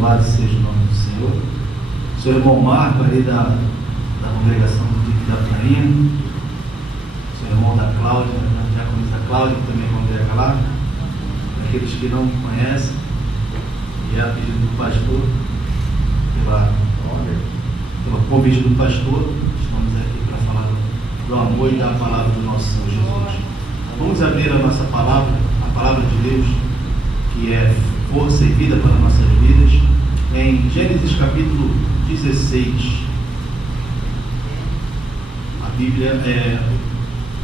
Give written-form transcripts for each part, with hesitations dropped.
Louvado seja o nome do Senhor. O senhor irmão Marco, ali da congregação do Dique da Prainha. O senhor irmão da Cláudia, da diaconisa Cláudia, que também congrega lá. Aqueles que não me conhecem, e a pedido do pastor, pelo convite do pastor, estamos aqui para falar do amor e da palavra do nosso Senhor Jesus. Vamos abrir a nossa palavra, a palavra de Deus, que é força e vida para nossas vidas, em Gênesis capítulo 16. A Bíblia é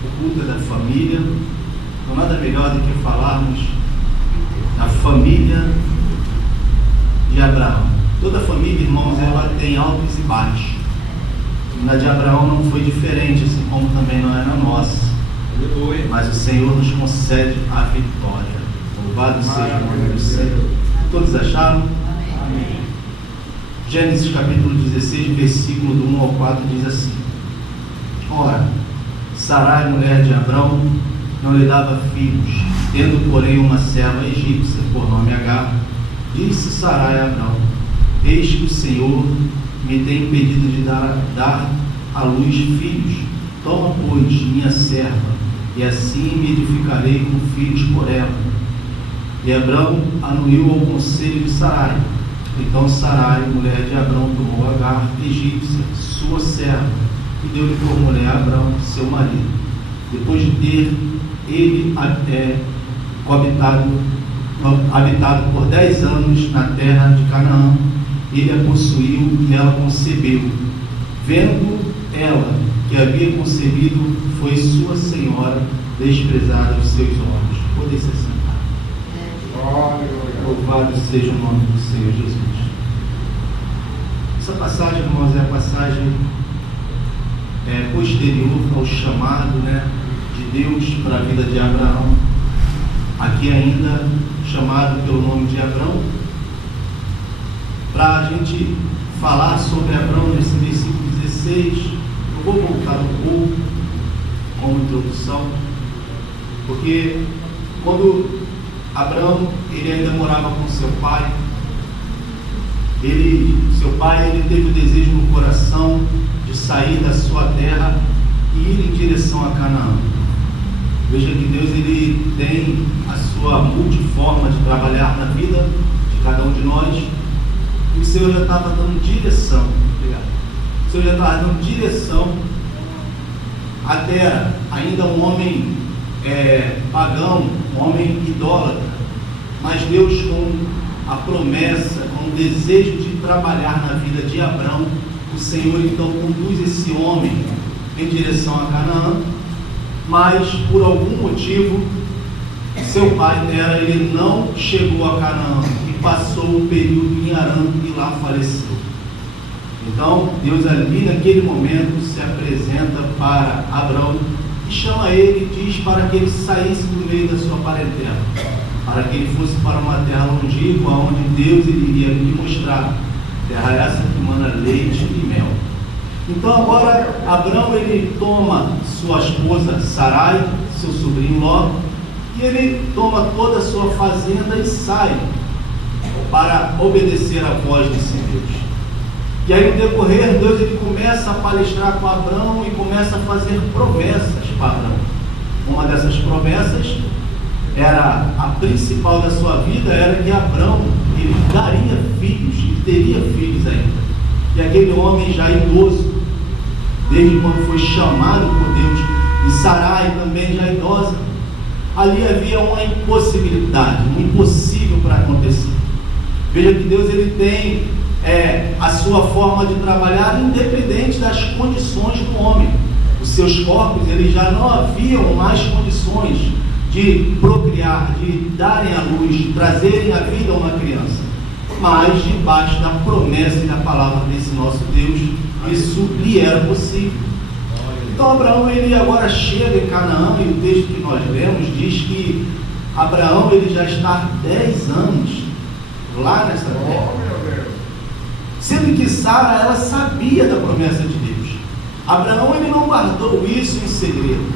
o culto da família. Não há nada melhor do que falarmos da família de Abraão. Toda família, irmãos, ela tem altos e baixos. Na de Abraão não foi diferente, assim como também não é na nossa. Mas o Senhor nos concede a vitória. Louvado seja o nome do Senhor. Todos acharam? Amém. Gênesis capítulo 16, versículo do 1 ao 4 diz assim: Ora, Sarai, mulher de Abrão, não lhe dava filhos, tendo porém uma serva egípcia, por nome Agar. Disse Sarai a Abrão: Eis que o Senhor me tem impedido de dar à luz filhos. Toma, pois, minha serva, e assim me edificarei com filhos por ela. E Abrão anuiu ao conselho de Sarai. Então Sarai, mulher de Abrão, tomou Agar, egípcia, sua serva, e deu-lhe por mulher a Abrão, seu marido. Depois de ter ele habitado por 10 anos na terra de Canaã, ele a possuiu e ela concebeu. Vendo ela que havia concebido, foi sua senhora desprezada aos seus olhos. Podem se sentar. Louvado seja o nome do Senhor Jesus. Essa passagem, irmãos, é a passagem posterior ao chamado, de Deus para a vida de Abraão. Aqui ainda chamado pelo nome de Abrão. Para a gente falar sobre Abrão nesse versículo 16, eu vou voltar um pouco como introdução, porque quando Abrão ele ainda morava com seu pai, seu pai teve o desejo no coração de sair da sua terra e ir em direção a Canaã. Veja que Deus ele tem a sua multiforma de trabalhar na vida de cada um de nós. E o Senhor já estava dando direção. O Senhor já estava dando direção até ainda um homem pagão, um homem idólatra. Mas Deus, com a promessa, com o desejo de trabalhar na vida de Abrão, o Senhor então conduz esse homem em direção a Canaã. Mas por algum motivo seu pai Tera ele não chegou a Canaã e passou um período em Harã e lá faleceu. Então Deus ali naquele momento se apresenta para Abrão e chama ele e diz para que ele saísse do meio da sua parentela, para que ele fosse para uma terra longínqua onde Deus ele iria lhe mostrar, terra essa que mana leite e mel. Então agora Abrão ele toma sua esposa Sarai, seu sobrinho Ló, e ele toma toda a sua fazenda e sai para obedecer a voz desse Deus. E aí no decorrer Deus ele começa a palestrar com Abrão e começa a fazer promessas para Abrão. Uma dessas promessas era a principal da sua vida, era que Abrão ele daria filhos e teria filhos ainda. E aquele homem já idoso, desde quando foi chamado por Deus, e Sarai também já idosa, ali havia uma impossibilidade, um impossível para acontecer. Veja que Deus ele tem a sua forma de trabalhar independente das condições do homem. Os seus corpos eles já não haviam mais condições de procriar, de darem à luz, de trazerem à vida uma criança. Mas debaixo da promessa e da palavra desse nosso Deus, isso lhe era possível. Então Abraão ele agora chega em Canaã, e o texto que nós lemos diz que Abraão ele já está há 10 anos lá nessa terra, sendo que Sara ela sabia da promessa de Deus. Abraão ele não guardou isso em segredo.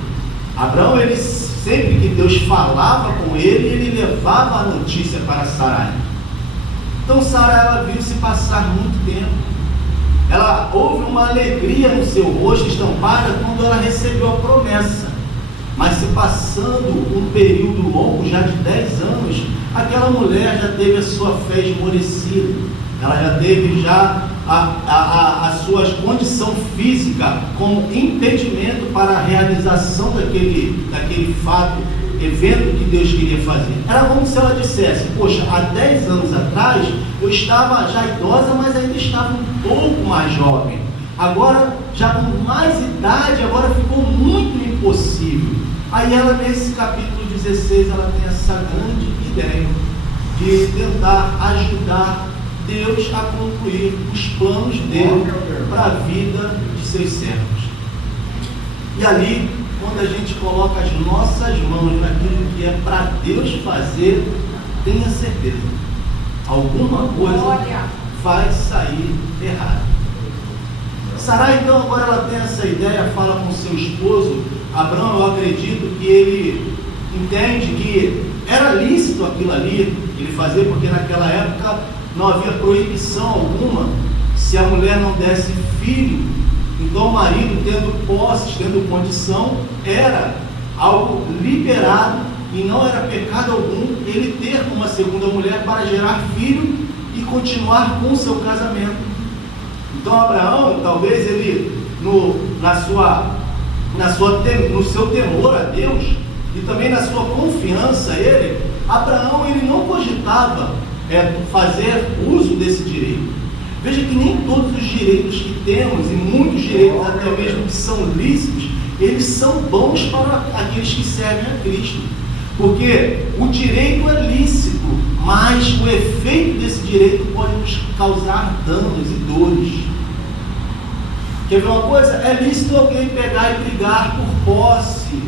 Abraão ele sempre que Deus falava com ele, ele levava a notícia para Sarai. Então Sara, ela viu se passar muito tempo. Houve uma alegria no seu rosto estampada quando ela recebeu a promessa. Mas se passando um período longo, já de 10 anos, aquela mulher já teve a sua fé esmorecida. Ela já teve a sua condição física como impedimento para a realização daquele fato, evento que Deus queria fazer. Era como se ela dissesse: poxa, há 10 anos atrás eu estava já idosa, mas ainda estava um pouco mais jovem. Agora, já com mais idade, agora ficou muito impossível. Aí ela, nesse capítulo 16, ela tem essa grande ideia de tentar ajudar Deus a concluir os planos dele para a vida de seus servos. E ali, quando a gente coloca as nossas mãos naquilo que é para Deus fazer, tenha certeza, alguma coisa vai sair errada. Sarai, então, agora ela tem essa ideia, fala com seu esposo Abraão. Eu acredito que ele entende que era lícito aquilo ali, ele fazer, porque naquela época não havia proibição alguma. Se a mulher não desse filho, então o marido, tendo posses, tendo condição, era algo liberado e não era pecado algum ele ter uma segunda mulher para gerar filho e continuar com o seu casamento. Então Abraão, talvez ele, no seu temor a Deus e também na sua confiança a Ele, Abraão, ele não cogitava fazer uso desse direito. Veja que nem todos os direitos que temos, e muitos direitos até mesmo que são lícitos, eles são bons para aqueles que servem a Cristo. Porque o direito é lícito, mas o efeito desse direito pode nos causar danos e dores. Quer ver uma coisa? É lícito alguém pegar e brigar por posse,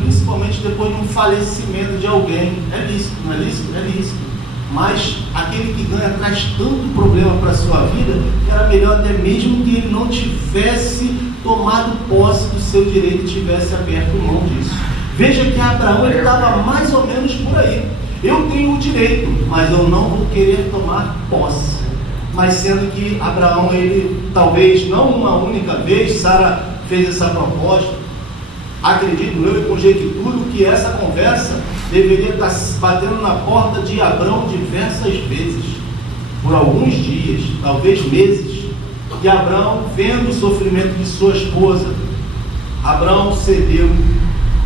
principalmente depois de um falecimento de alguém. É lícito, não é lícito? É lícito. Mas aquele que ganha traz tanto problema para a sua vida, que era melhor até mesmo que ele não tivesse tomado posse do seu direito e tivesse aberto mão disso. Veja que Abraão, ele estava mais ou menos por aí. Eu tenho o direito, mas eu não vou querer tomar posse. Mas sendo que Abraão, ele talvez não uma única vez, Sara fez essa proposta. Acredito eu e conjecturo que essa conversa deveria estar batendo na porta de Abraão diversas vezes, por alguns dias, talvez meses. E Abraão, vendo o sofrimento de sua esposa, Abraão cedeu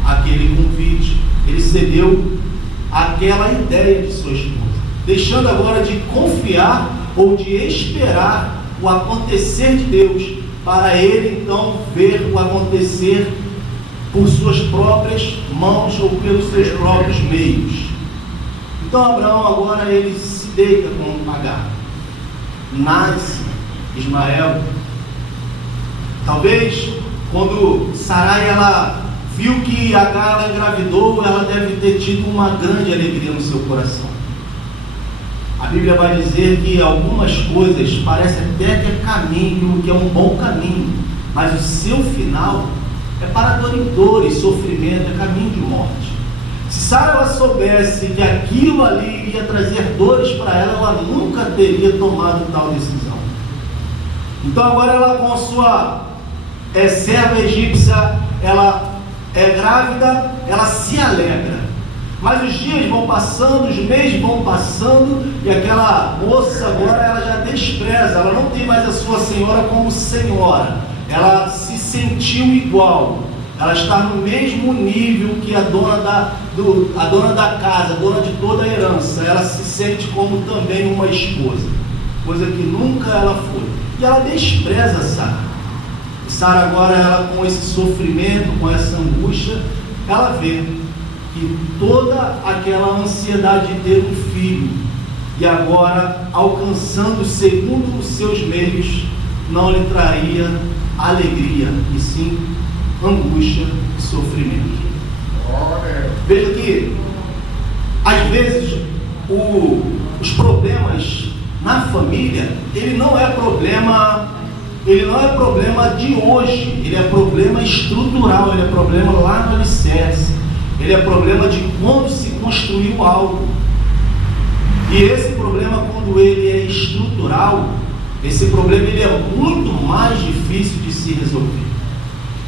aquele convite, ele cedeu aquela ideia de sua esposa, deixando agora de confiar ou de esperar o acontecer de Deus, para ele então ver o acontecer por suas próprias mãos ou pelos seus próprios meios. Então Abraão agora ele se deita com Agar, nasce Ismael. Talvez quando Sarai ela viu que Agar engravidou, ela deve ter tido uma grande alegria no seu coração. A Bíblia vai dizer que algumas coisas parecem até que é caminho, que é um bom caminho, mas o seu final é para dor e dor e sofrimento, é caminho de morte. Se Sara ela soubesse que aquilo ali iria trazer dores para ela, ela nunca teria tomado tal decisão. Então agora ela, com a sua serva egípcia, ela é grávida, ela se alegra. Mas os dias vão passando, os meses vão passando, e aquela moça agora ela já despreza, ela não tem mais a sua senhora como senhora. Ela se sentiu igual, ela está no mesmo nível que a dona da casa, a dona de toda a herança. Ela se sente como também uma esposa, coisa que nunca ela foi. E ela despreza Sara. Sara agora, ela, com esse sofrimento, com essa angústia, ela vê que toda aquela ansiedade de ter um filho, e agora alcançando segundo os seus meios, não lhe traria alegria, e sim angústia e sofrimento. Veja que às vezes os problemas na família, ele não é problema de hoje, ele é problema estrutural, ele é problema lá no alicerce, ele é problema de quando se construiu algo. E esse problema problema, quando ele é estrutural, esse problema ele é muito mais difícil de se resolver.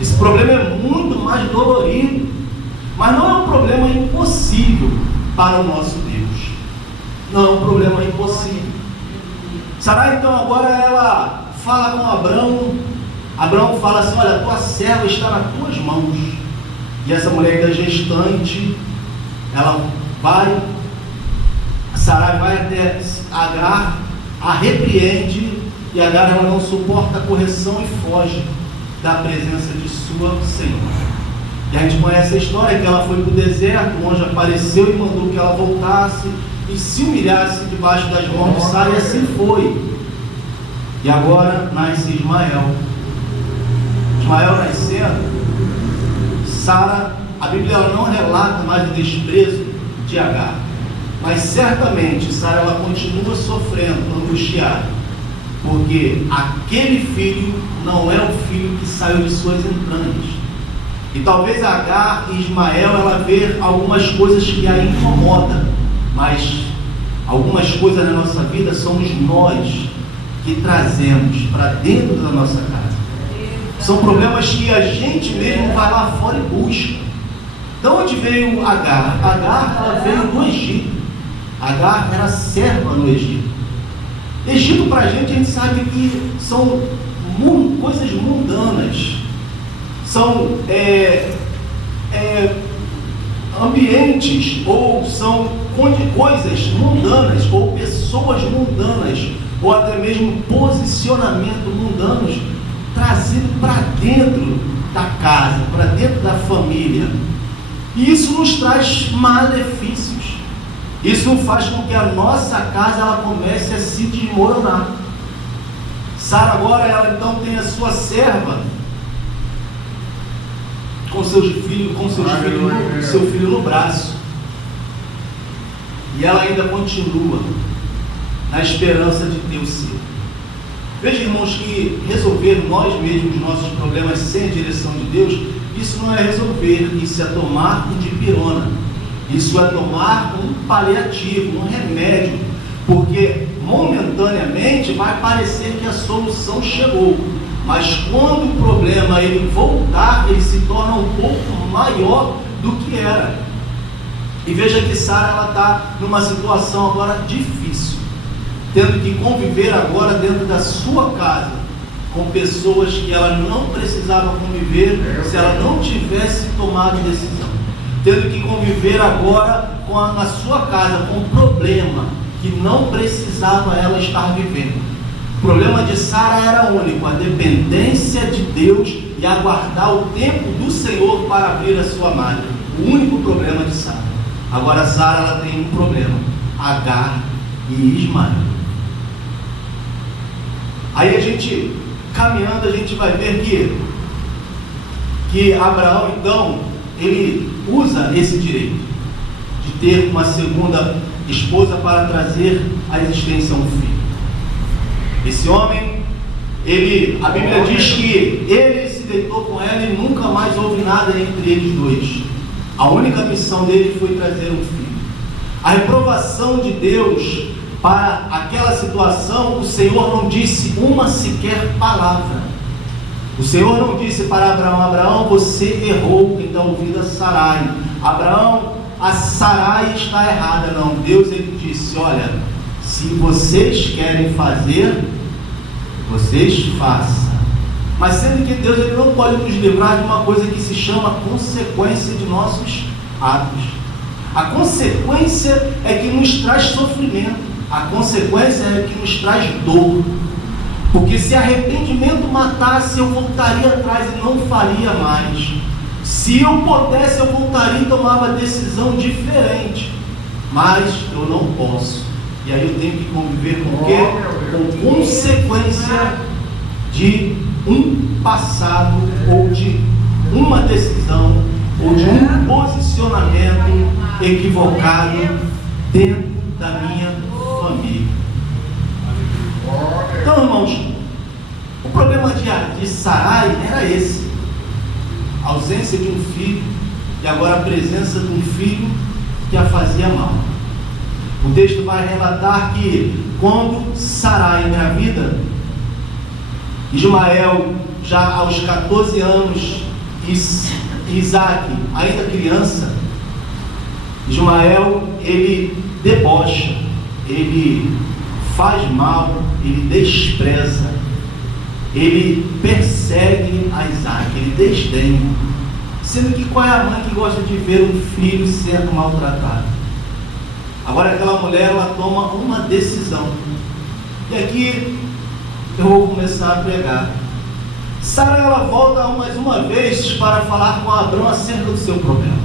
Esse problema é muito mais dolorido, mas não é um problema impossível para o nosso Deus. Não é um problema impossível. Sarai, então, agora ela fala com Abrão. Abrão fala assim: olha, tua serva está nas tuas mãos. E essa mulher ainda gestante, ela vai, Sarai vai até Agar, a repreende, e Agar, ela não suporta a correção e foge da presença de sua senhora. E a gente conhece a história, que ela foi para o deserto, o anjo apareceu e mandou que ela voltasse e se humilhasse debaixo das mãos de Sara, e assim foi. E agora nasce Ismael. Ismael nascendo, Sara, a Bíblia ela não relata mais o desprezo de Agar, mas certamente Sara ela continua sofrendo, angustiada, porque aquele filho não é o filho que saiu de suas entranhas. E talvez Agar e Ismael, ela vê algumas coisas que a incomodam, mas algumas coisas na nossa vida somos nós que trazemos para dentro da nossa casa. São problemas que a gente mesmo vai lá fora e busca. De onde veio Agar? Agar, ela veio do Egito. Agar era serva no Egito. Egito, para a gente sabe que são coisas mundanas. São ambientes, ou são coisas mundanas, ou pessoas mundanas, ou até mesmo posicionamento mundanos, trazido para dentro da casa, para dentro da família. E isso nos traz malefícios. Isso faz com que a nossa casa ela comece a se desmoronar. Sara agora, ela então tem a sua serva com seu filho no braço. E ela ainda continua na esperança de ter o seu. Veja, irmãos, que resolver nós mesmos nossos problemas sem a direção de Deus, isso não é resolver, isso é tomar um dipirona, isso é tomar um paliativo, um remédio, porque momentaneamente vai parecer que a solução chegou, mas quando o problema ele voltar, ele se torna um pouco maior do que era. E veja que Sara ela está numa situação agora difícil, tendo que conviver agora dentro da sua casa com pessoas que ela não precisava conviver se ela não tivesse tomado decisão, tendo que conviver agora na sua casa com um problema que não precisava ela estar vivendo. O problema de Sara era único: a dependência de Deus e aguardar o tempo do Senhor para abrir a sua madre. O único problema de Sara. Agora Sara ela tem um problema: Agar e Ismael. Aí a gente, caminhando, a gente vai ver que Abraão, então, ele usa esse direito de ter uma segunda esposa para trazer à existência um filho. Esse homem, a Bíblia diz que ele se deitou com ela e nunca mais houve nada entre eles dois. A única missão dele foi trazer um filho. A reprovação de Deus para aquela situação, o Senhor não disse uma sequer palavra. O Senhor não disse para Abraão: Abraão, você errou em dar ouvido a Sarai. Abraão, a Sarai está errada. Não, Deus ele disse: olha, se vocês querem fazer, vocês façam. Mas sendo que Deus ele não pode nos livrar de uma coisa que se chama consequência de nossos atos. A consequência é que nos traz sofrimento. A consequência é que nos traz dor. Porque se arrependimento matasse, eu voltaria atrás e não faria mais. Se eu pudesse, eu voltaria e tomava decisão diferente. Mas eu não posso. E aí eu tenho que conviver com o quê? Com consequência de um passado, ou de uma decisão, ou de um posicionamento equivocado dentro da minha família. Então, irmãos, o problema de Sarai era esse: a ausência de um filho, e agora a presença de um filho que a fazia mal. O texto vai relatar que quando Sarai engravida, Ismael já aos 14 anos, Isaac ainda criança, Ismael, ele debocha, ele faz mal, ele despreza, ele persegue a Isaac, ele desdenha. Sendo que qual é a mãe que gosta de ver um filho sendo maltratado? Agora aquela mulher, ela toma uma decisão. E aqui eu vou começar a pregar. Sara, ela volta mais uma vez para falar com Abrão acerca do seu problema.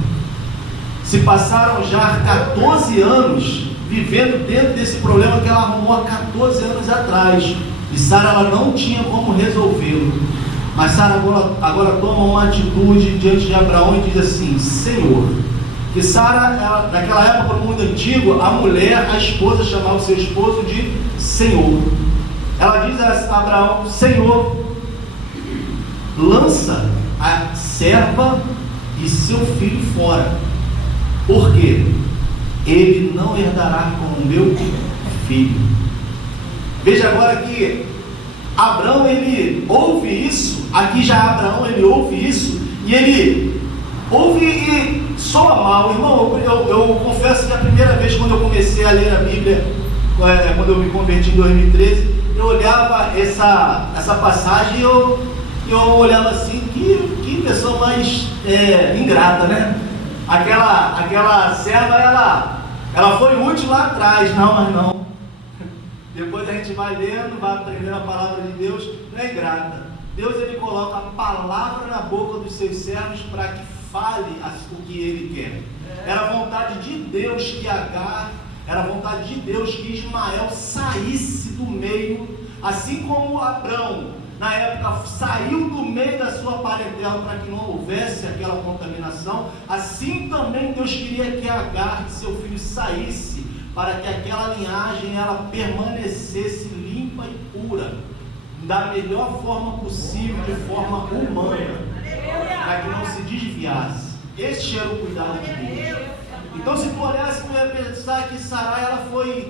Se passaram já 14 anos vivendo dentro desse problema que ela arrumou há 14 anos atrás. E Sara, ela não tinha como resolvê-lo. Mas Sara agora toma uma atitude diante de Abraão e diz assim: Senhor. Que Sara, naquela época, no mundo antigo, a mulher, a esposa, chamava o seu esposo de Senhor. Ela diz a Abraão: Senhor, lança a serva e seu filho fora, porque ele não herdará com o meu filho. Veja agora que Abraão, ele ouve isso. Aqui já Abraão, ele ouve isso, e ele ouve e soa mal. Irmão, eu confesso que a primeira vez quando eu comecei a ler a Bíblia, quando eu me converti em 2013, eu olhava essa passagem e eu olhava assim: que pessoa mais ingrata, né? Aquela serva, ela foi útil lá atrás. Não, mas não. Depois a gente vai lendo, vai aprendendo a palavra de Deus, não é ingrata. Deus, ele coloca a palavra na boca dos seus servos para que fale o que ele quer. Era a vontade de Deus que Agar, era a vontade de Deus que Ismael saísse do meio, assim como Abrão, na época, saiu do meio da sua parentela para que não houvesse aquela contaminação. Assim também Deus queria que Agar, que seu filho, saísse, para que aquela linhagem ela permanecesse limpa e pura, da melhor forma possível, de forma humana, para que não se desviasse. Este era o cuidado de Deus. Então, se tu olhasse, tu ia pensar que Sara ela foi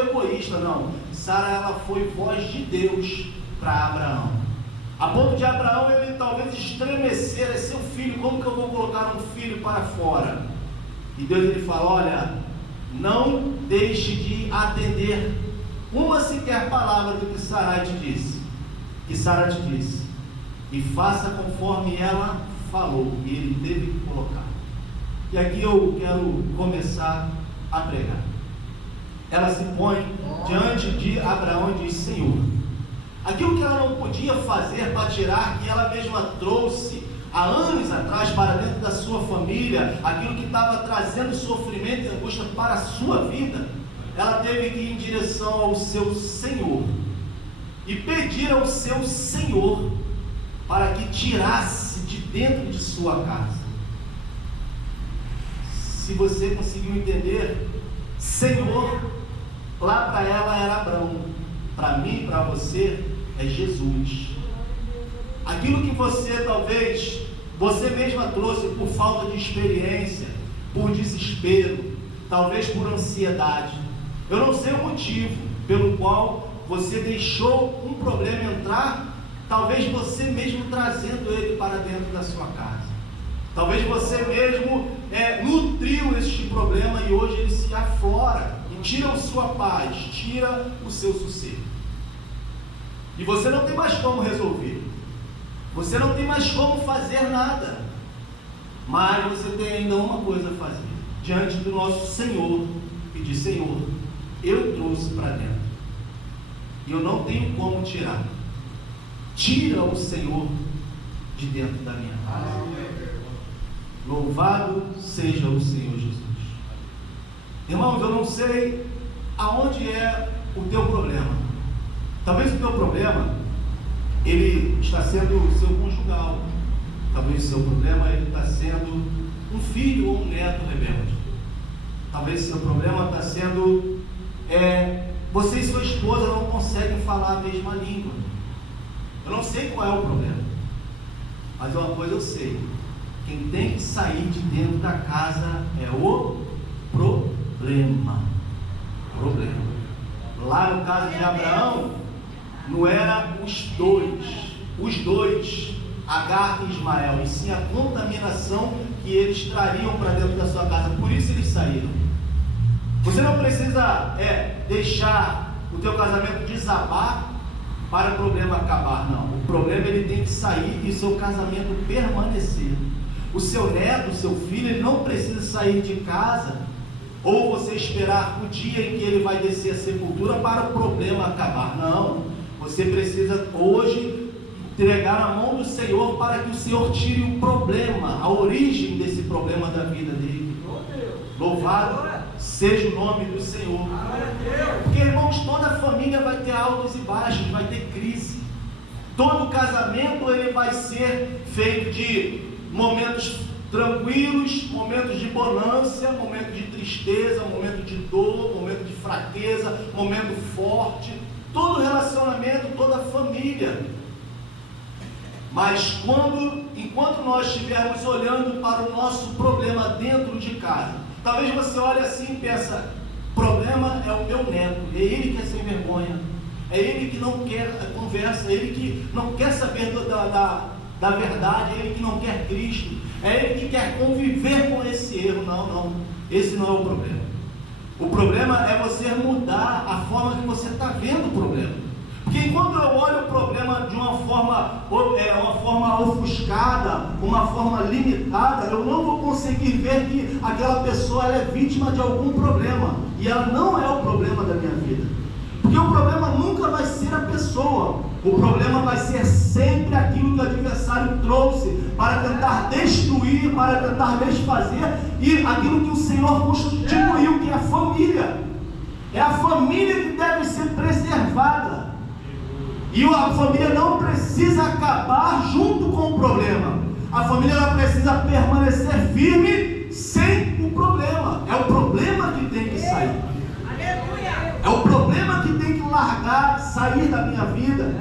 egoísta. Não, Sara ela foi voz de Deus para Abraão, a ponto de Abraão ele talvez estremecer: é seu filho, como que eu vou colocar um filho para fora? E Deus ele fala: olha, não deixe de atender uma sequer palavra do que Sara te disse, e faça conforme ela falou. E ele teve que colocar. E aqui eu quero começar a pregar. Ela se põe diante de Abraão e diz: Senhor, aquilo que ela não podia fazer para tirar, que ela mesma trouxe há anos atrás para dentro da sua família, aquilo que estava trazendo sofrimento e angústia para a sua vida, ela teve que ir em direção ao seu Senhor e pedir ao seu Senhor para que tirasse de dentro de sua casa. Se você conseguiu entender, Senhor, lá para ela era Abraão, para mim, para você, é Jesus. Aquilo que você talvez, você mesma trouxe por falta de experiência, por desespero, talvez por ansiedade. Eu não sei o motivo pelo qual você deixou um problema entrar, talvez você mesmo trazendo ele para dentro da sua casa. Talvez você mesmo nutriu este problema e hoje ele se aflora e tira a sua paz, tira o seu sossego. E você não tem mais como resolver. Você não tem mais como fazer nada. Mas você tem ainda uma coisa a fazer. Diante do nosso Senhor. E diz: Senhor, eu trouxe para dentro. E eu não tenho como tirar. Tira o Senhor de dentro da minha casa. Louvado seja o Senhor Jesus. Irmãos, eu não sei aonde é o teu problema. Talvez o teu problema, ele está sendo o seu conjugal. Talvez o seu problema, ele está sendo um filho ou um neto rebelde. Talvez o seu problema está sendo, você e sua esposa não conseguem falar a mesma língua. Eu não sei qual é o problema, mas uma coisa eu sei: quem tem que sair de dentro da casa é o problema. problema. Lá no caso de Abraão, não era os dois, Agar e Ismael, e sim a contaminação que eles trariam para dentro da sua casa. Por isso eles saíram. Você não precisa deixar o teu casamento desabar para o problema acabar, não. O problema ele tem que sair e o seu casamento permanecer. O seu neto, o seu filho, ele não precisa sair de casa ou você esperar o dia em que ele vai descer a sepultura para o problema acabar. Não. Você precisa hoje entregar na mão do Senhor para que o Senhor tire o problema, a origem desse problema da vida dele. Louvado seja o nome do Senhor. Porque, irmãos, toda família vai ter altos e baixos, vai ter crise. Todo casamento ele vai ser feito de momentos tranquilos, momentos de bonança, momentos de tristeza, momento de dor, momento de fraqueza, momento forte. Todo relacionamento, toda família. Mas enquanto nós estivermos olhando para o nosso problema dentro de casa, talvez você olhe assim e pensa, problema é o meu neto, é ele que é sem vergonha, é ele que não quer conversa, é ele que não quer saber da verdade, é ele que não quer Cristo, é ele que quer conviver com esse erro. Não, esse não é o problema. O problema é você mudar a forma que você está vendo o problema. Porque enquanto eu olho o problema de uma forma ofuscada, uma forma limitada, eu não vou conseguir ver que aquela pessoa ela é vítima de algum problema. E ela não é o problema da minha vida. Porque o problema nunca vai ser a pessoa. O problema vai ser sempre aquilo que o adversário trouxe para tentar destruir, para tentar desfazer, e aquilo que o Senhor constituiu, que é a família. É a família que deve ser preservada. E a família não precisa acabar junto com o problema. A família ela precisa permanecer firme sem o problema. É o problema que tem que sair. É o problema que tem que largar, sair da minha vida.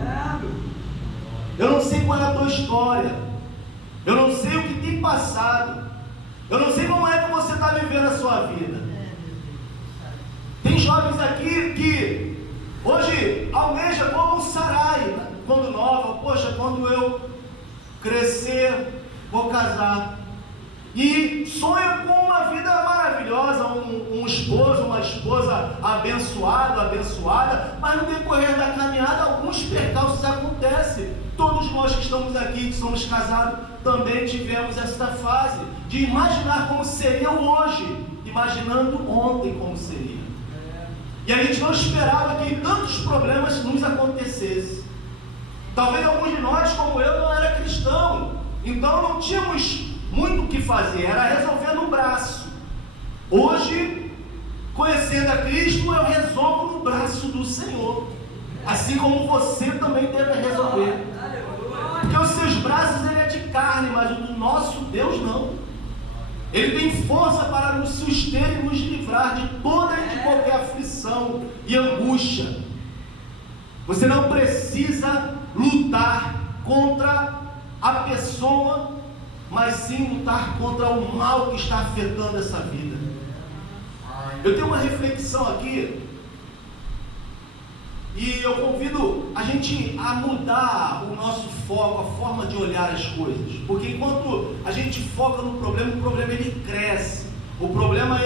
Eu não sei qual é a tua história. Eu não sei o que tem passado. Eu não sei como é que você está vivendo a sua vida. Tem jovens aqui que hoje almeja como um Sarai, quando nova, poxa, quando eu crescer, vou casar. E sonha com uma vida maravilhosa, um esposo, uma esposa abençoada, mas no decorrer da caminhada alguns percalços acontecem. Todos nós que estamos aqui, que somos casados, também tivemos esta fase de imaginar como seria hoje, imaginando ontem como seria. E a gente não esperava que tantos problemas nos acontecessem. Talvez alguns de nós, como eu, não era cristão, então não tínhamos muito o que fazer, era resolver no braço. Hoje, conhecendo a Cristo, eu resolvo no braço do Senhor, assim como você também deve resolver. Porque os seus braços ele é de carne, mas o do nosso Deus não. Ele tem força para nos suster e nos livrar de toda e de qualquer aflição e angústia. Você não precisa lutar contra a pessoa, mas sim lutar contra o mal que está afetando essa vida. Eu tenho uma reflexão aqui, e eu convido a gente a mudar o nosso foco, a forma de olhar as coisas. Porque enquanto a gente foca no problema, o problema ele cresce. O problema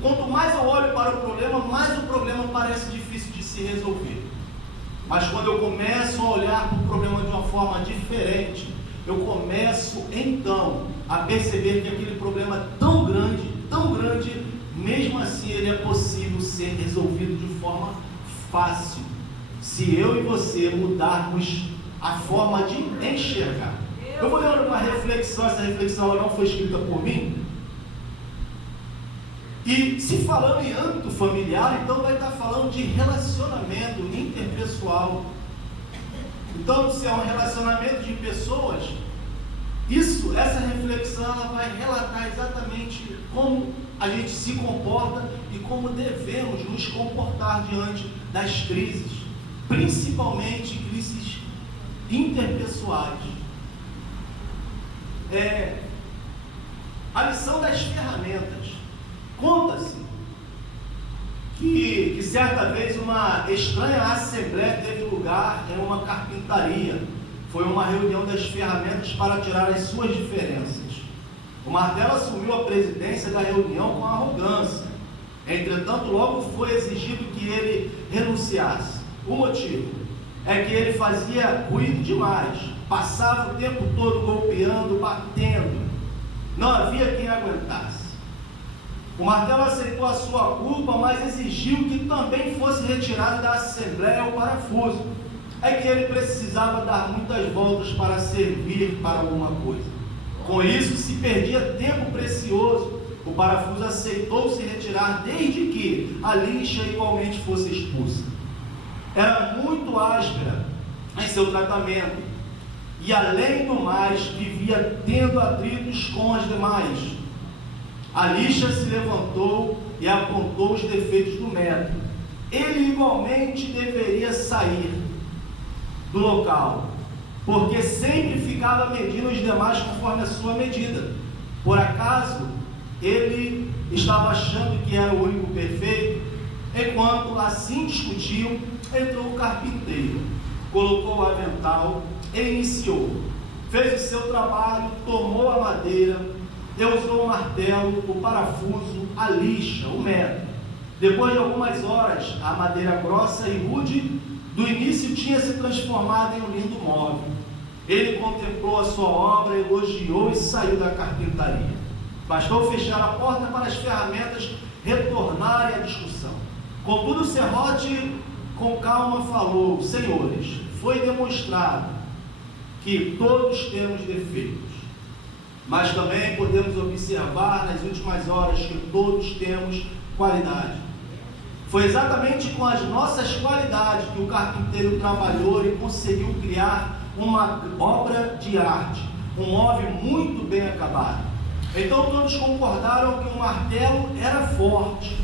quanto mais eu olho para o problema, mais o problema parece difícil de se resolver. Mas quando eu começo a olhar para o problema de uma forma diferente, eu começo então a perceber que aquele problema é tão grande, mesmo assim ele é possível ser resolvido de forma fácil, se eu e você mudarmos a forma de enxergar. Eu vou ler uma reflexão, essa reflexão não foi escrita por mim. E se falando em âmbito familiar, então vai estar falando de relacionamento interpessoal. Então, se é um relacionamento de pessoas, essa reflexão ela vai relatar exatamente como a gente se comporta e como devemos nos comportar diante das crises, principalmente crises interpessoais. A lição das ferramentas. Conta-se que certa vez uma estranha assembleia teve lugar em uma carpintaria. Foi uma reunião das ferramentas para tirar as suas diferenças. O martelo assumiu a presidência da reunião com arrogância. Entretanto, logo foi exigido que ele renunciasse. O motivo é que ele fazia ruído demais, passava o tempo todo golpeando, batendo. Não havia quem aguentasse. O martelo aceitou a sua culpa, mas exigiu que também fosse retirado da assembleia o parafuso. É que ele precisava dar muitas voltas para servir para alguma coisa. Com isso, se perdia tempo precioso. O parafuso aceitou se retirar desde que a lixa igualmente fosse expulsa. Era muito áspera em seu tratamento e, além do mais, vivia tendo atritos com as demais. A lixa se levantou e apontou os defeitos do método. Ele igualmente deveria sair do local, porque sempre ficava medindo os demais conforme a sua medida. Por acaso, ele estava achando que era o único perfeito? Enquanto assim discutiam, entrou o carpinteiro, colocou o avental e iniciou. Fez o seu trabalho, tomou a madeira, usou o martelo, o parafuso, a lixa, o método. Depois de algumas horas, a madeira grossa e rude do início tinha se transformado em um lindo móvel. Ele contemplou a sua obra, elogiou e saiu da carpintaria. Bastou fechar a porta para as ferramentas retornarem à discussão. Contudo, o serrote com calma falou: senhores, foi demonstrado que todos temos defeitos, mas também podemos observar nas últimas horas que todos temos qualidade. Foi exatamente com as nossas qualidades que o carpinteiro trabalhou e conseguiu criar uma obra de arte, um móvel muito bem acabado. Então todos concordaram que o martelo era forte,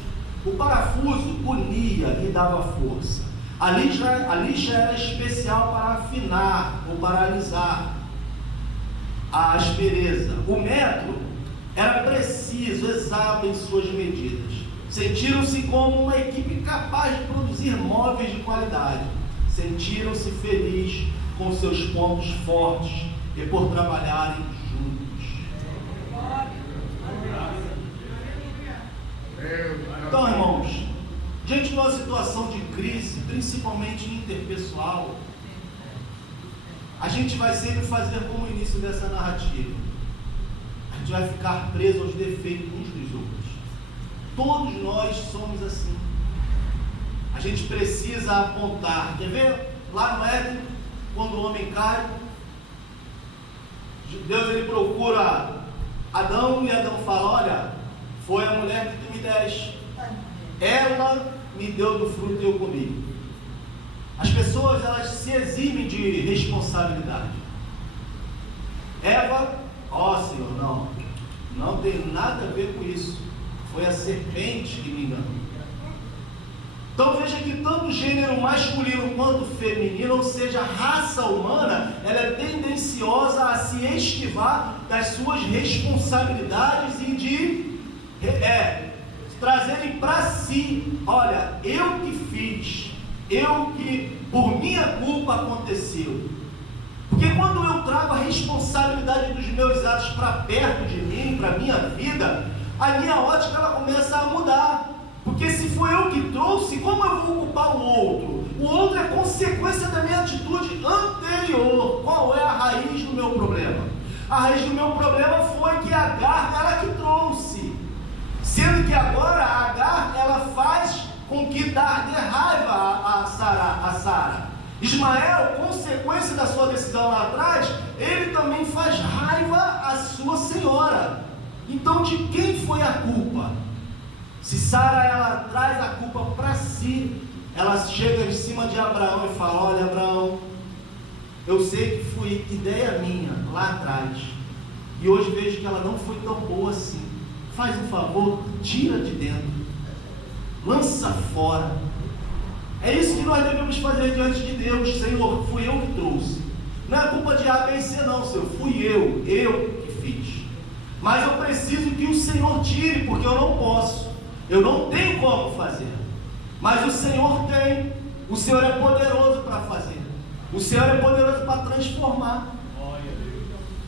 o parafuso unia e dava força, a lixa era especial para afinar ou para alisar a aspereza, o metro era preciso, exato em suas medidas. Sentiram-se como uma equipe capaz de produzir móveis de qualidade. Sentiram-se felizes com seus pontos fortes e por trabalharem juntos. Então, irmãos, diante de uma situação de crise, principalmente interpessoal, a gente vai sempre fazer como o início dessa narrativa. A gente vai ficar preso aos defeitos uns dos outros. Todos nós somos assim. A gente precisa apontar. Quer ver? Lá no Éden, quando o homem cai, Deus ele procura Adão e Adão fala: olha, foi a mulher que tu me deste, ela me deu do fruto e eu comi. As pessoas elas se eximem de responsabilidade. Eva, Senhor, não tem nada a ver com isso. Foi a serpente que me enganou. Então veja que tanto o gênero masculino quanto feminino, ou seja, a raça humana, ela é tendenciosa a se esquivar das suas responsabilidades e de trazerem para si: olha, eu que fiz, eu que por minha culpa aconteceu. Porque quando eu trago a responsabilidade dos meus atos para perto de mim, para a minha vida, a minha ótica ela começa a mudar. Porque se foi eu que trouxe, como eu vou culpar o outro? O outro é consequência da minha atitude anterior. Qual é a raiz do meu problema? A raiz do meu problema foi que Agar ela que trouxe. Sendo que agora a Agar ela faz com que dê raiva a Sara. Ismael, consequência da sua decisão lá atrás, ele também faz raiva à sua senhora. Então de quem foi a culpa? Se Sara ela traz a culpa para si, ela chega em cima de Abraão e fala: olha, Abraão, eu sei que foi ideia minha lá atrás, e hoje vejo que ela não foi tão boa assim. Faz um favor, tira de dentro, lança fora. É isso que nós devemos fazer diante de Deus. Senhor, fui eu que trouxe. Não é culpa de A, B e C não, Senhor, fui eu que fiz. Mas eu preciso que o Senhor tire, porque eu não posso, eu não tenho como fazer. Mas o Senhor tem, o Senhor é poderoso para fazer, o Senhor é poderoso para transformar.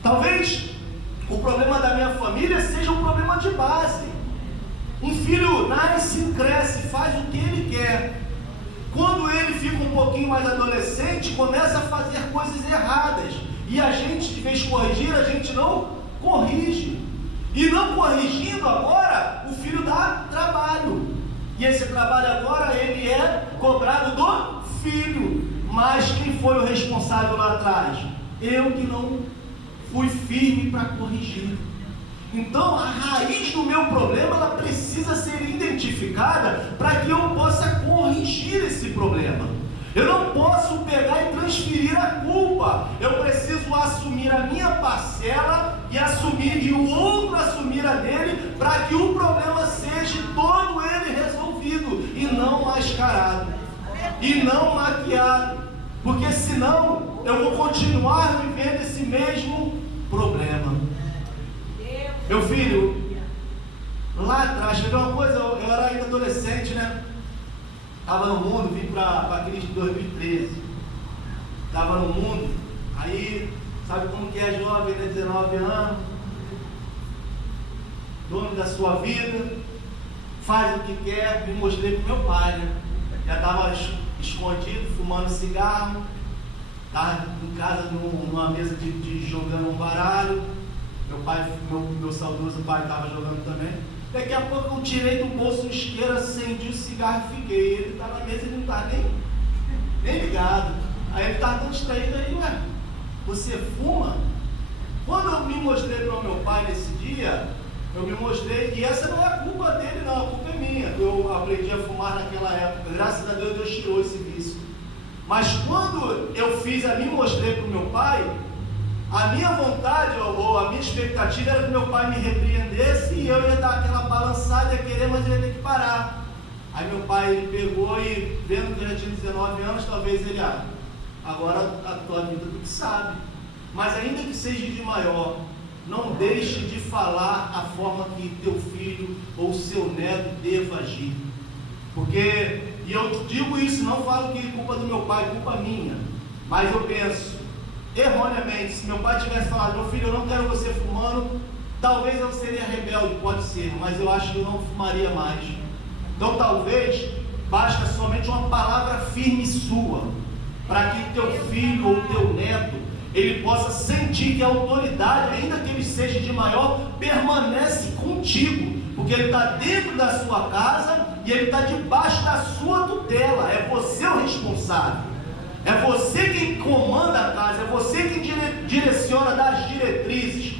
Talvez o problema da minha família seja um problema de base. Um filho nasce, cresce, faz o que ele quer. Quando ele fica um pouquinho mais adolescente, começa a fazer coisas erradas. E a gente, de vez de corrigir, a gente não corrige. E não corrigindo agora, o filho dá trabalho. E esse trabalho agora, ele é cobrado do filho. Mas quem foi o responsável lá atrás? Eu que não fui firme para corrigir. Então a raiz do meu problema, ela precisa ser identificada para que eu possa corrigir esse problema. Eu não posso pegar e transferir a culpa. Eu preciso assumir a minha parcela e o outro assumir a dele, para que o problema seja todo ele resolvido e não mascarado e não maquiado, porque senão eu vou continuar vivendo esse mesmo problema. Meu filho, lá atrás, teve uma coisa, eu era ainda adolescente, né? Estava no mundo, vim para Cristo em 2013. Estava no mundo, aí, sabe como que é jovem, né? 19 anos, dono da sua vida, faz o que quer. Me mostrei para o meu pai, né? Já estava escondido, fumando cigarro, estava em casa numa mesa de jogando um baralho. Meu pai, meu saudoso pai, estava jogando também. Daqui a pouco eu tirei do bolso um isqueiro, acendi o cigarro e fiquei. Ele estava na mesa e não estava nem ligado. Aí ele estava tão distraído aí, ué, você fuma? Quando eu me mostrei para o meu pai nesse dia, eu me mostrei, e essa não é culpa dele não, a culpa é minha. Eu aprendi a fumar naquela época, graças a Deus, Deus tirou esse vício. Mas quando eu me mostrei para o meu pai, a minha vontade ou a minha expectativa era que meu pai me repreendesse e eu ia dar aquela balançada, ia querer, mas eu ia ter que parar. Aí meu pai, ele pegou e, vendo que eu já tinha 19 anos, talvez ele, agora a tua vida tu que sabe. Mas ainda que seja de maior, não deixe de falar a forma que teu filho ou seu neto deva agir. Porque, e eu digo isso, não falo que é culpa do meu pai, é culpa minha. Mas eu penso, erroneamente, se meu pai tivesse falado, meu filho, eu não quero você fumando, talvez eu seria rebelde, pode ser, mas eu acho que eu não fumaria mais. Então talvez basta somente uma palavra firme sua, para que teu filho ou teu neto, ele possa sentir que a autoridade, ainda que ele seja de maior, permanece contigo, porque ele está dentro da sua casa e ele está debaixo da sua tutela. É você o responsável. É você quem comanda a casa, é você quem direciona, dá as diretrizes.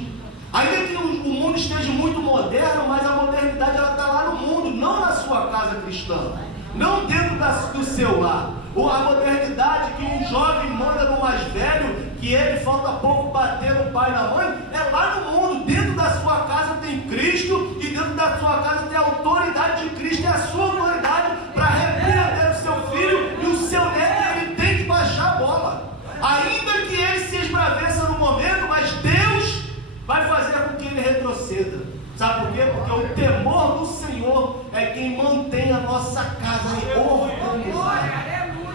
Ainda que o mundo esteja muito moderno, mas a modernidade ela está lá no mundo, não na sua casa cristã, não dentro do seu lar. Ou a modernidade que um jovem manda no mais velho, que ele falta pouco bater no pai e na mãe, é lá no mundo. Dentro da sua casa tem Cristo, e dentro da sua casa tem a autoridade de Cristo, é a sua autoridade para repreender o seu filho e o seu neto. Ele tem que baixar a bola, ainda que ele se esbraveça no momento, mas Deus vai fazer com que ele retroceda. Sabe por quê? Porque o temor do Senhor é quem mantém a nossa casa organizada.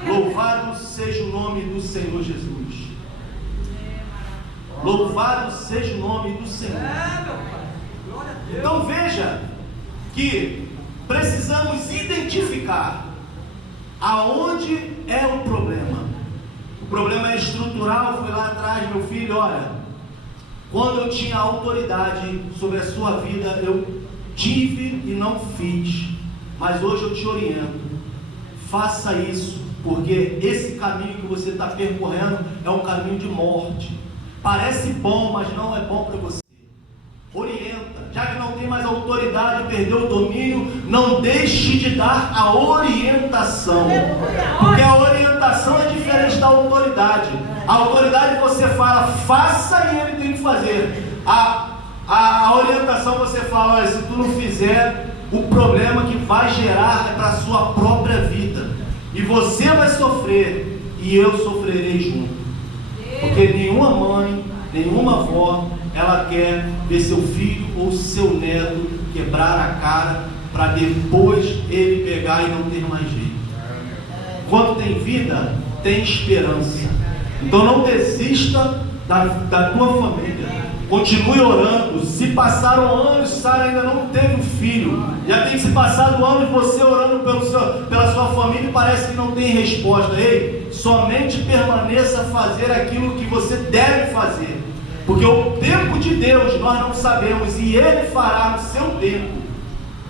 Louvado seja o nome do Senhor Jesus. Louvado seja o nome do Senhor. Então veja que precisamos identificar aonde é o problema. O problema é estrutural. Foi lá atrás, meu filho, olha, quando eu tinha autoridade sobre a sua vida, eu tive e não fiz, mas hoje eu te oriento, faça isso, porque esse caminho que você está percorrendo é um caminho de morte. Parece bom, mas não é bom para você. Orienta, já que não tem mais autoridade, perdeu o domínio, não deixe de dar a orientação, porque a orientação é diferente da autoridade. A autoridade você fala, faça, e ele tem que fazer. A orientação você fala, olha, se tu não fizer, o problema que vai gerar é para a sua própria vida, e você vai sofrer, e eu sofrerei junto. Porque nenhuma mãe, nenhuma avó, ela quer ver seu filho ou seu neto quebrar a cara para depois ele pegar e não ter mais jeito. enquanto tem vida, tem esperança. Então não desista da tua família. Continue orando. Se passaram anos, Sara ainda não teve um filho. Já tem se passado anos você orando pela sua família e parece que não tem resposta. Ei, somente permaneça a fazer aquilo que você deve fazer. Porque o tempo de Deus nós não sabemos e Ele fará no seu tempo.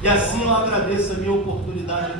E assim eu agradeço a minha oportunidade.